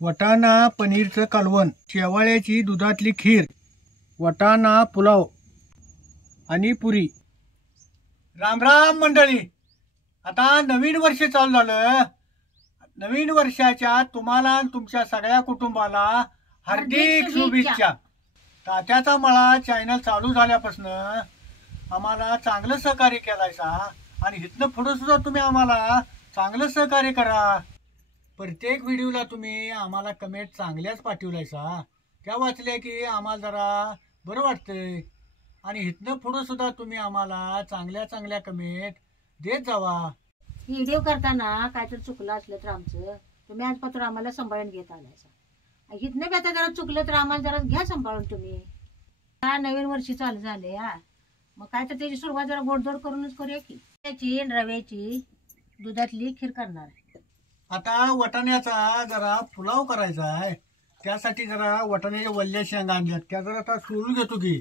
वटाणा पनीरचं कालवण, शेवाळ्याची दुधातली खीर, वटाणा पुलाव आणि पुरी. राम राम मंडळी. आता नवीन वर्ष चालू झालं. नवीन वर्षाच्या तुम्हाला आणि तुमच्या सगळ्या कुटुंबाला हार्दिक शुभेच्छा. तात्याचा मळा चॅनल चालू झाल्यापासून आम्हाला चांगलं सहकार्य केलायसा आणि इथनं पुढं सुद्धा तुम्ही आम्हाला चांगलं सहकार्य करा. प्रत्येक व्हिडिओला तुम्ही आम्हाला कमेंट चांगल्याच पाठवलायसा, त्या वाचल्या की आम्हाला जरा बरं वाटतंय. आणि इथनं पुढं सुद्धा तुम्ही आम्हाला चांगल्या चांगल्या कमेंट देत जावा. व्हिडिओ करताना काहीतरी चुकलं असलं तर आमचं तुम्ही आजपासून आम्हाला सांभाळून घेत आलायसा. इथनं बी आता जरा चुकलं तर आम्हाला जरा घ्या सांभाळून तुम्ही. हा नवीन वर्षी चालू झाले हा, मग काय तर त्याची सुरुवात जरा गोडधोड करूनच करूया की. त्याची रव्याची दुधातली खीर करणार आहे. आता वटाण्याचा जरा पुलाव करायचा आहे, त्यासाठी जरा वटाण्याच्या वल्ल्या शेंगा आणल्यात, त्या जरा आता सोलून घेतो की.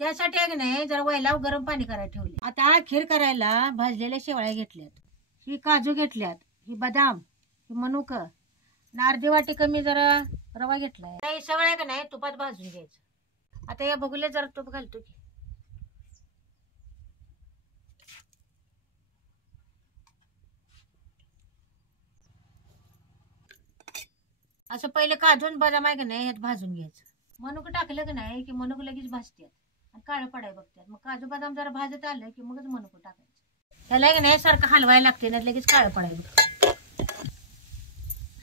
त्यासाठी एक नाही जरा वैलाव गरम पाणी करायला ठेवले. आता खीर करायला भाजलेल्या शेवाळ्या घेतल्यात, ही काजू घेतल्यात, ही बदाम, ही मनुक, अर्धी वाटी कमी जरा रवा घेतलाय. हे सगळ्या का नाही तुपात भाजून घ्यायचं. आता या बघूले जरा तूप घालतो की. असं पहिले काजू आणि बदाम आहे का नाही ह्यात भाजून घ्यायचं. मनुक टाकलं का नाही की मनुक लगेच भाजतात आणि काळं पडाय बघतात. मग काजू बदाम जरा भाजत आलं की मगच मनुक टाकायचं. त्याला का नाही सारखं हलवायला लागते ना, लगेच काळं पडाय बघ.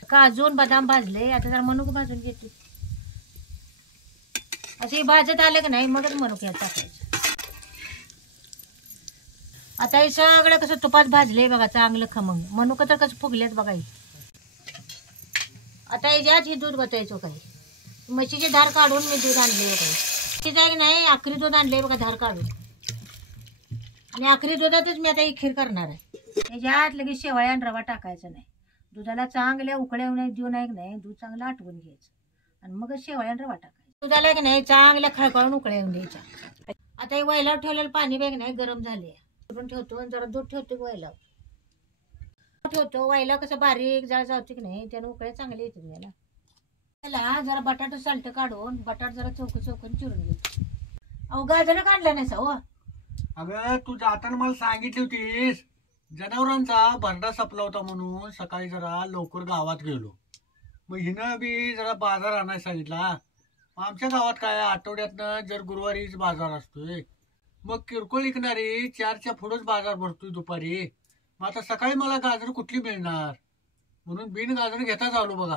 काजू आणि बदाम भाजले, आता जरा मनुक भाजून घेतो. असं भाजत आलं का नाही मगच मनुक ह्यात टाकायचं. आता हे सगळं कसं तुपात भाजले बघा चांगलं खमंग. मनुक तर कसं फुगलेत बघा. आता याच्यात हे दूध बचायचं काही. म्हशीचे धार काढून मी दूध आणले काही. तिचं नाही आखरी दूध आणले बघा धार काढून. आणि आखरी दुधातच मी आता ही खीर करणार आहे. याच्यात लगेच शेवाळ्या आणि रवा टाकायचा नाही. दुधाला चांगल्या उकळ्या देऊन आहे की नाही दूध चांगलं आटवून घ्यायचं आणि मग शेवाळ्या आणि रवा टाकायचा. दुधाला की नाही चांगल्या खळखळून उकळ्या येऊन द्यायच्या. आता हे वैलावर ठेवलेलं पाणी बघ नाही गरम झाले, ठेवतो आणि जरा दूध ठेवतो वैलावर ठेवतो. वायला कसं बारीक जाळ जावतो की नाही त्यानं उकळ्या चांगले येते. याला त्याला जरा बटाटा साल्ट काढून बटाट जरा चौकन चिरून घेतो. अहो गाजर काढला नाही सा हो. अगं तू जाताना मला सांगितली होतीस जनावरांचा भरडा संपला होता म्हणून सकाळी जरा लवकर गावात गेलो. मग हिनं बी जरा बाजार आणायला सांगितला. आमच्या गावात काय आठवड्यातनं जर गुरुवारीच बाजार असतोय. मग किरकोळ विकणारी 4च्या पुढंच बाजार भरतोय दुपारी. मग आता सकाळी मला गाजर कुठली मिळणार म्हणून बिन गाजर घेताच आलो बघा.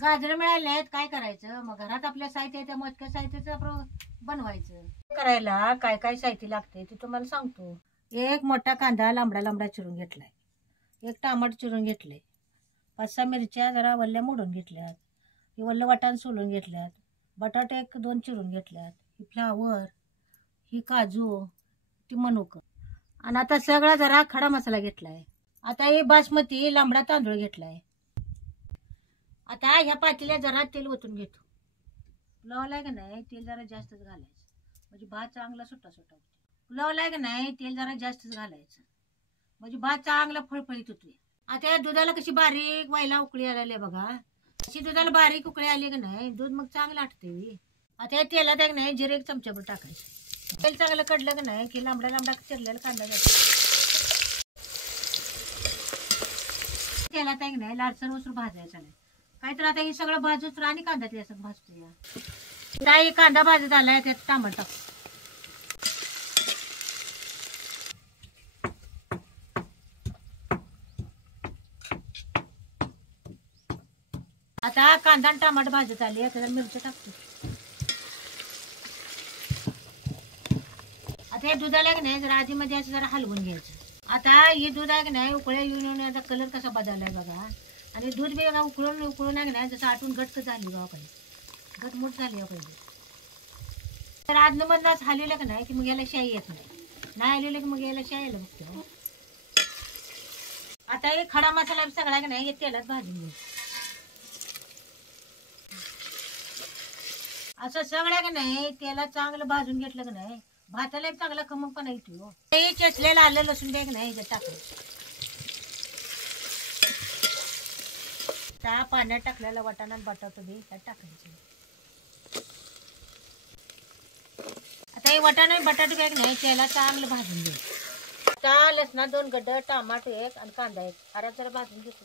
गाजर मिळाले आहेत काय करायचं. मग घरात आपल्या साहित्य आहे त्या मोजक्या साहित्याचं बनवायचं. करायला काय काय साहित्य लागते ते तुम्हाला सांगतो. एक मोठा कांदा लांबडा लांबडा चिरून घेतलाय, एक टमाटर चिरून घेतले, 5-6 मिरच्या जरा वल्ल्या मोडून घेतल्यात, ही वल्ल वाटाण सोलून घेतल्यात, बटाटे 1-2 चिरून घेतल्यात, ही फ्लावर, ही काजू, ती मनुक. आणि आता सगळा जरा खडा मसाला घेतलाय. आता हे बासमती लांबडा तांदूळ घेतलाय. आता ह्या पातेल्यात जरा तेल ओतून घेतो. पुलावलाय का नाही तेल जरा जास्तच घालायचं म्हणजे भात चांगला सुट्टा सुट्टा होतो. पुलावलाय का नाही तेल जरा जास्तच घालायचं म्हणजे भात चांगला फळफळीत होतोय. आता या दुधाला कशी बारीक व्हायला उकळी आलेली बघा. अशी दुधाला बारीक उकळी आली का नाही दूध मग चांगलं आटते. आता या तेलात आहे का नाही जिरे 1 चमचाभर टाकायचं. तेल चांगलं कडलं का नाही की लांबडा लांबडा चिरलेला कांदा घ्यायचा. तेलात आहे का नाही लालसर वसर भाजायचा नाही काय तर. आता हे सगळं भाजूच आणि कांदा त्याच्यात भाजतो. या कांदा भाजत आलाय त्यात टमाटर टाकतो. आता कांदा आणि टमाटर भाजत आले आता मिरच्या टाकतो. आता हे दुधाला की नाही जरा आधी मध्ये असं जरा हलवून घ्यायचं. आता हे दूध आहे की नाही उकळ्या येऊन येऊन याचा कलर कसा बदललाय बघा. आणि दूध बी उकळून आहे की नाही जसं आटून घट्ट झाली बघा पाहिजे, घटमुट झाली पाहिजे. तर आदलं मधनच हलवलं का नाही की मग याला शाई येत नाही हलवलं की मग याला शाई यायला बघतो. आता हे खडा मसाला सगळा की नाही हे तेलात भाजून घ्यायचं. असं सगळ्या का नाही तेलात चांगलं भाजून घेतलं का नाही भाताला चांगला खमंगपणा येतो. ते चेचलेलं आलं लसूण द्या की नाही टाकायचं. त्या पाण्यात टाकलेला वाटाणा आणि बटाटो बी त्यात टाकायचं. आता हे वाटाणा आणि बटाटो बॅग नाही त्याला चांगलं भाजून घे. आता लसणा 2 गड्ड, टमाटो 1 आणि कांदा 1 हरात जरा भाजून घेतो.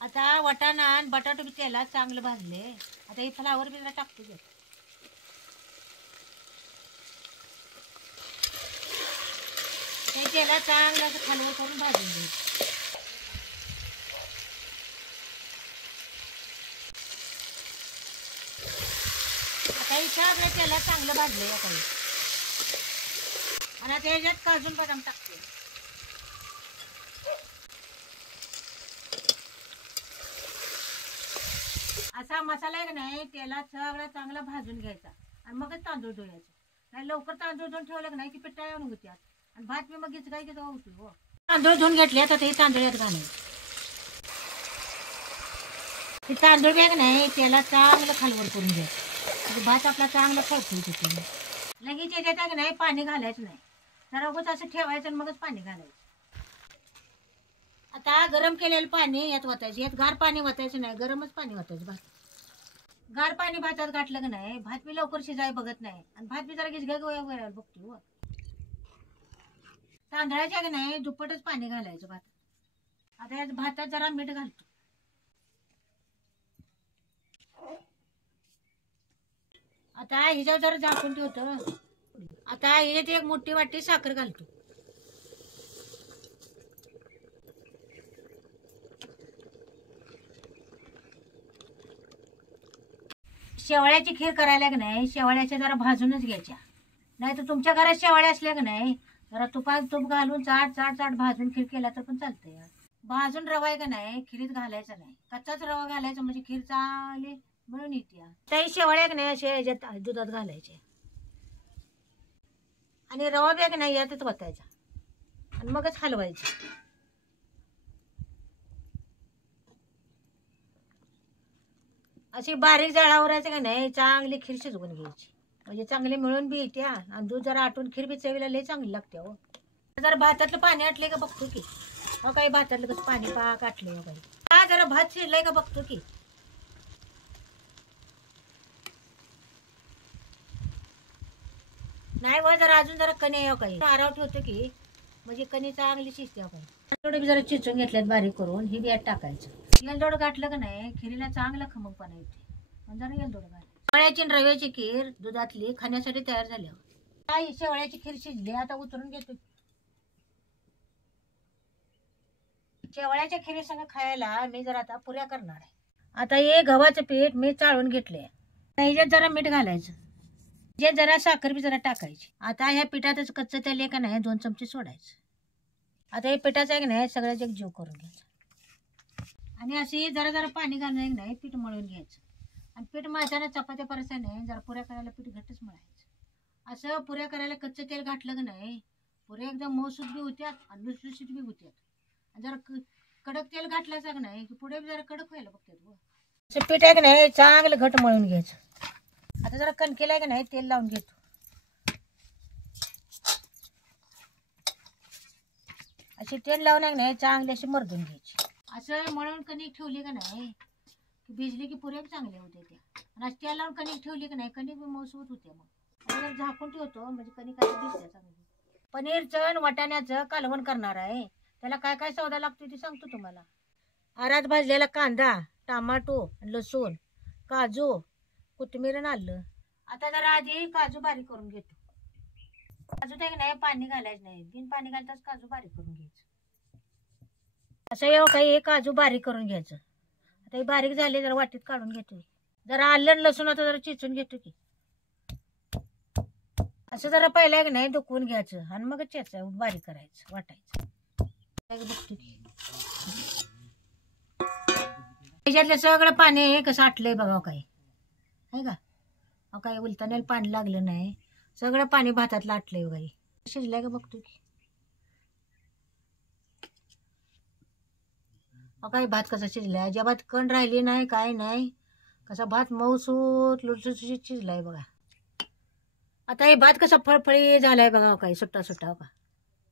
आता वाटाणा आणि बटाटो बी त्याला चांगलं भाजले. आता हे फ्लावर बी जरा टाकतो घे. ते त्याला चांगलं असं खालवर करून भाजून घे. आता हे सगळं त्याला चांगलं भाजलंय. आता आणि आता ह्याच्यात काजू बदाम टाकते. असा मसाला आहे का नाही त्याला सगळं चांगला भाजून घ्यायचा आणि मगच तांदूळ धुवायचे. नाही लवकर तांदूळ धुवून ठेवलं का नाही की पिठा येऊन होत्यात आणि भात मी मग काय घेतो होतो. हो तांदूळ धुवून घेतले आता ते तांदूळ यात घालायचे. ते तांदूळ बी का नाही त्याला चांगलं खालवर करून घ्यायचं. भात आपला चांगला खळखळीत होतो. लगेच याच्यात का नाही पाणी घालायचं नाही. जरा उगाच असं ठेवायचं आणि मगच पाणी घालायचं. आता गरम केलेलं पाणी यात वतायचं. यात गार पाणी वतायचं नाही, गरमच पाणी वतायचं. भात गार पाणी भातात घातलं का नाही भात बी लवकर शिजाय बघत नाही आणि भात बी जरा गिजगा वगैरे बघतो. तांदळाच्या का नाही दुप्पटच पाणी घालायचं भात. आता यात भातात जरा मीठ घालतो. आता ह्याच्यावर जरा झाकून ठेवतो. आता ह्याच्यात 1 मोठी वाटी साखर घालतो. शेवळ्याची खीर करायला का नाही शेवळ्याच्या जरा भाजूनच घ्यायच्या. नाही तर तुमच्या घरात शेवळ्या असल्या का नाही जरा तुपात तूप घालून चाट चाट चाट भाजून खीर केला तर पण चालतंय. भाजून रवा आहे का नाही खीरीत घालायचा नाही, कच्चाच रवा घालायचा म्हणजे खीर चांगली मिळून येते. त्याही शेवळ्या का नाही अशा याच्यात दुधात घालायचे आणि रवा बी का नाही यातच वतायचा आणि मगच हलवायचं. अशी बारीक जाळावरायचं का नाही चांगली खीर शिजवून घ्यायची म्हणजे चांगली मिळून बी येते आणि दूध जरा आटून खीर बी चवीला लय चांगली लागते. हो जरा भातातलं पाणी आटले का बघतो की. हो काही भातातलं कसं पाणी पाक आटले. हो काही हा जरा भात शिजलाय का बघतो की. नाही व जरा अजून जरा कणी हो काही आराव ठेवतो की म्हणजे कणी चांगली शिजते. हो काही थोडे बी जरा चिचून घेतल्यात बारीक करून ही बियात टाकायचं. येलदोड घातलं का नाही खिरीला चांगला खमकपणा येते. जरा येलदोड घाल. शेवळ्याची आणि रव्याची खीर दुधातली खाण्यासाठी तयार झाली. काय शेवळ्याची खीर शिजली आता उतरून घेतो. शेवळ्याच्या खिरीसंग खायला मी जरा आता पुऱ्या करणार आहे. आता हे गव्हाचं पीठ मी चाळून घेतले. ह्याच्यात जरा मीठ घालायचं. जे जरा साखर बी जरा टाकायची. आता ह्या पिठातच कच्चं तेल आहे का नाही 2 चमचे सोडायचं. आता हे पिठाचं आहे का नाही सगळ्याच एक जीव करून घ्यायचं आणि असे जरा जरा पाणी घालून आहे नाही पीठ मळून घ्यायचं. आणि पीठ मळताना चपात्या परसाने जरा पुऱ्या करायला पीठ घट्टच मळायचं. असं पुऱ्या करायला कच्चं तेल घातलं का नाही पुऱ्या एकदम मऊसूत बी होत्यात आणि लुसलुशीत बी होत्यात. आणि जरा कडक तेल घातलं का नाही की पुढे जरा कडक व्हायला बघतात. पीठ आहे का नाही चांगलं घट मळून घ्यायचं. आता जरा कणकेला आहे का नाही तेल लावून घेतो. अशी तेल लावून आहे नाही चांगली अशी मर्दून घ्यायची. असं मळून कणिक ठेवली का नाही भिजली की पुऱ्या चांगल्या होत्या त्या. आणि अशी तेल लावून कणिक ठेवली का नाही कणिक बी मऊसूत होत्या. मग जर झाकून ठेवतो म्हणजे कणिक अशी भिजल्या चांगली. पनीरचं आणि वाटाण्याचं कालवण करणार आहे. त्याला काय काय सौदा लागतो ते सांगतो तुम्हाला. आरात भाजलेला कांदा, टमाटो, लसूण, काजू, कोथिंबीर आणि आलं. आता जरा आधी काजू बारीक करून घेतो. काजू ते नाही पाणी घालायचं नाही बिन पाणी घालताच काजू बारीक करून घ्यायचं. असं येऊ काही हे काजू बारीक करून घ्यायचं. आता हे बारीक झाले जरा वाटीत काढून घेतो. जरा आलं लसूण आता जरा चिचून घेतो की. असं जरा पहिला एक नाही डुकवून घ्यायचं आणि मग चेचायचं बारीक करायचं वाटायचं. बघतो की त्याच्यातलं सगळं पाणी कसं आटलंय बघा काही आहे का. अहो काही उलताण्याला पाणी लागलं नाही सगळं पाणी भातातलं आटलंय काही. शिजलंय का बघतो की. अहो काही भात कसा शिजलाय अजिबात कण राहिली नाही काय नाही कसा भात मऊसूत लुटसूट शिजलाय बघा. आता हे भात कसा फळफळी झालाय बघा काही सुट्टा सुट्टा का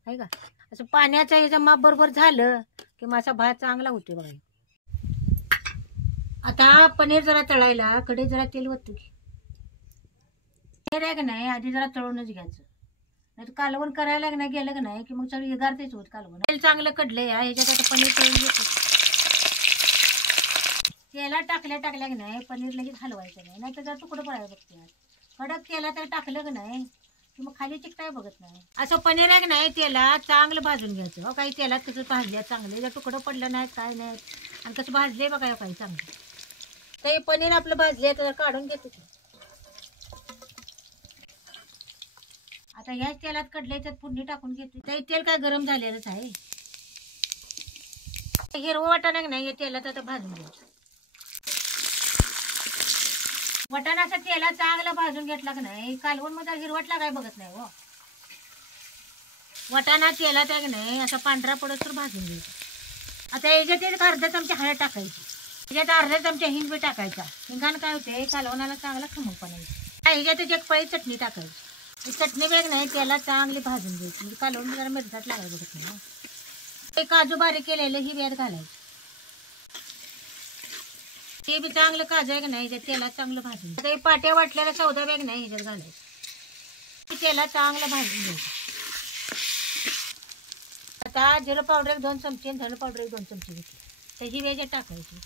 आहे का. असं पाण्याचा ह्याचा माप बरोबर झालं की माझा भात चांगला होतो बघा. आता पनीर जरा तळायला कडे जरा तेल ओततो की. पनीर आहे का नाही आधी जरा तळूनच घ्यायचं, नाही तर कालवण करायला नाही गेलं का नाही की मग सगळी एगारतेच होत कालवण. तेल चांगलं कडलंय ह्याच्यात आता पनीर तळून घेतो. तेला टाकल्या की नाही पनीर लगेच हलवायचं नाही, नाही तर जर तुकडं पडायला बघते. कडक तेला तर टाकलं का नाही की मग खाली चिकटाय बघत नाही. असं पनीर आहे का नाही तेला चांगलं भाजून घ्यायचं. हो काही तेलात कसं भाजल्या चांगले, जर तुकडं पडलं नाही काय नाही. आणि कसं भाजले बघा काही चांगलं. ते पनीर आपलं भाजले तर काढून घेतो. आता ह्याच तेलात कडले त्यात फोडणी टाकून घेतो. ते तेल काय गरम झालेलंच आहे. हिरवं वाटाणा नाही हे तेलात आता भाजून घ्यायचं. वाटाणाचा तेला चांगला भाजून घेतला का नाही कालवण मध्ये हिरवटला काय बघत नाही. हो वाटाणा तेलात आहे का नाही असा पांढरा पडत तर भाजून घ्यायचा. आता याच्यात एक अर्धा चमचा हळद टाकायची, त्याच्यात अर्धा चमचा हिंग बी टाकायचा. हिंगानं काय होते कालवणाला चांगला खमकपणा येतो. ह्याच्यात एक पळी चटणी टाकायची. चटणी वेग नाही त्याला चांगली भाजून घ्यायची, म्हणजे कालवण जरा मिरसाट लागायला बघत नाही. ते काजू बारीक केलेलं ही व्यात घालायचं. ते बी चांगलं काजू आहे का नाही तेलात चांगलं भाजून. ते पाट्या वाटलेला सौदा बॅग नाही ह्याच्यात घालायचं. तेलात चांगलं भाजून घ्यायचं. आता जिरं पावडर 1 2 चमचे आणि धने पावडर 1 2 चमचे घेतली तर ही व्याजात टाकायची.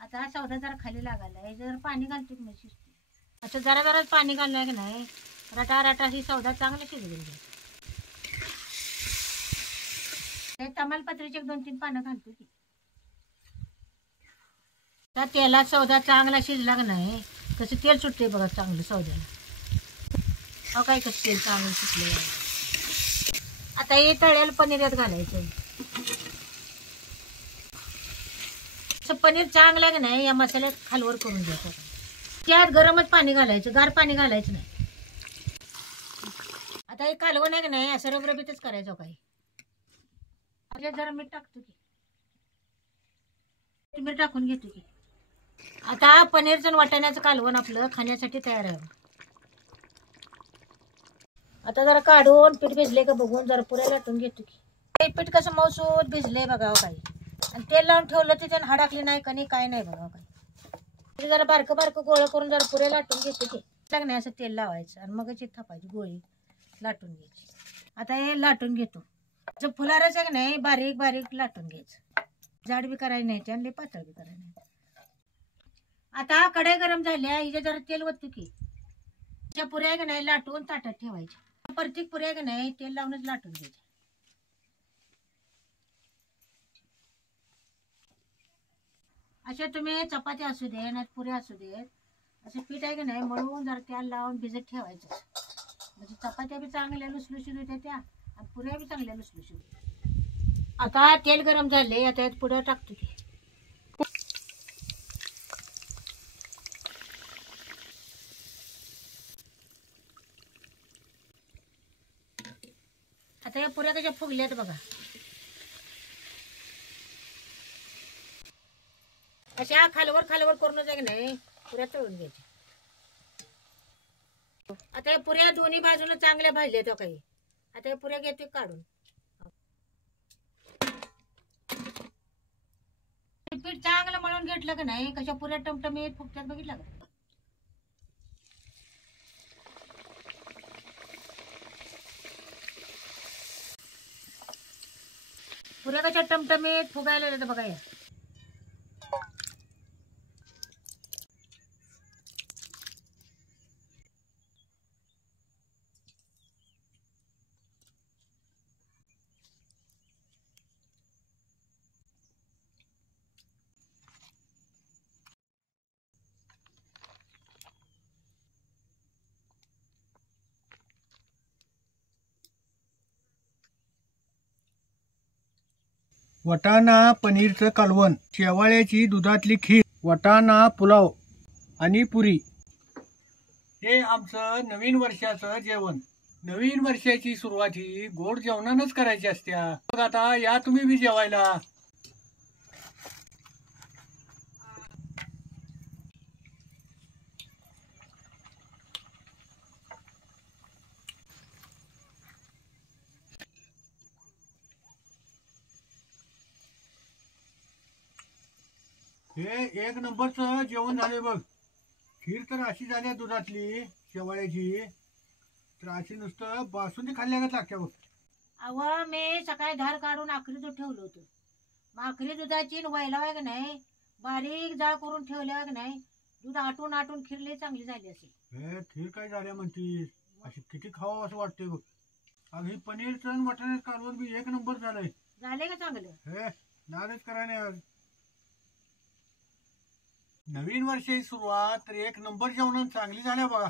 आता सौदा जरा खाली लागायला जर पाणी घालतो की म्हणजे शिजते. असं जरा जरा पाणी घालणार की नाही रटा रटा ही सौदा चांगला शिजवून घ्यायची. तमालपत्रीचे 1 2 3 पानं घालतो की. त्या तेलात सौदा चांगला शिजला का नाही कसं तेल सुटते बघा चांगलं सौद्याला. अहो काय कसं तेल चांगलं सुटले. आता हे तळेल पनीर यात घालायचं. पनीर चांगलं का नाही या मसाल्यात खालवर करून घ्यायचं. त्यात गरमच पाणी घालायचं, गार पाणी घालायचं नाही. आता हे कालवण आहे का नाही असं रबरबीतच करायचं. काही जरा मीठ टाकतो की, मीठ टाकून घेतो की. आता पनीरचं वाटाण्याचं कालवण आपलं खाण्यासाठी तयार आहे. आता जरा काढून पीठ भिजले का बघून जरा पुऱ्या लाटून घेतो की. पीठ कसं मऊसूत भिजले बघावं काही. आणि तेल लावून ठेवलं तर त्यानं हाडाकली नाही कणी काय नाही बघावं काही. जरा बारकं बारकं गोळं करून जरा पुऱ्या लाटून घेतो की. लागणे असं तेल लावायचं आणि मग थापायची गोळी लाटून घ्यायची. आता हे लाटून घेतो. जर फुलाराच आहे की नाही बारीक बारीक लाटून घ्यायचं. जाड बी करायची नाही आणि पातळ बी करायची नाही. आता कढई गरम झाल्या हिच्या जरा तेल ओततो की. त्या पुऱ्या आहे का नाही लाटून ताटात ठेवायच्या. प्रत्येक पुऱ्या आहे का नाही तेल लावूनच लाटून घ्यायच्या. अशा तुम्ही चपाती असू दे नाही पुऱ्या असू दे असं पीठ आहे का नाही मळून जरा तेल लावून भिजत ठेवायचं. म्हणजे चपात्या बी चांगल्या लुसलुशीत होत्या त्या आणि पुऱ्या बी चांगल्या लुसलुशीत होत्या. आता तेल गरम झाले आता यात पुऱ्या टाकतो की. आता या पुऱ्या कशा फुगल्यात बघा. अशा खालवर खालवर करून जाय नाही पुऱ्या तळून घ्यायच्या. आता या पुऱ्या दोन्ही बाजूने चांगल्या भाजल्या तो काही. आता या पुऱ्या घेतो काढून. पीठ चांगलं मळून घेतलं का नाही कशा पुऱ्या टमटमीत फुगत्यात बघितलं का. पुऱ्या कशा टमटमीत फुगायला येतं बघा. या वटाणा पनीरचं कालवण, शेवाळ्याची दुधातली खीर, वटाणा पुलाव आणि पुरी हे आमचं नवीन वर्षाचं जेवण. नवीन वर्षाची सुरुवात ही गोड जेवणानंच करायची असत्या. मग आता या तुम्ही बी जेवायला. हे एक नंबरचं जेवण झाले बघ. खीर तर अशी झाली आहे दुधातली शेवाळ्याची, तर अशी नुसतं बासुंदी खाल्ल्यागत लागते बघ. अव मी सकाळी धार काढून आखरी दूध ठेवलं होतं. मग आखरी दुधाची वैला का नाही, बारीक जाळ करून ठेवल्या का नाही, दूध आटून आटून खीर चांगली झाली असेल. हे खीर काय झाल्या म्हणतीस, अशी किती खावं असं वाटतंय बघ. अगं ही पनीरचं आणि मटणाचं कालवण बी एक नंबर झालंय. झाले का चांगलं? हे नादच करायला आज. नवीन वर्षाची सुरुवात तर एक नंबर जेवण चांगली झाल्या बघा.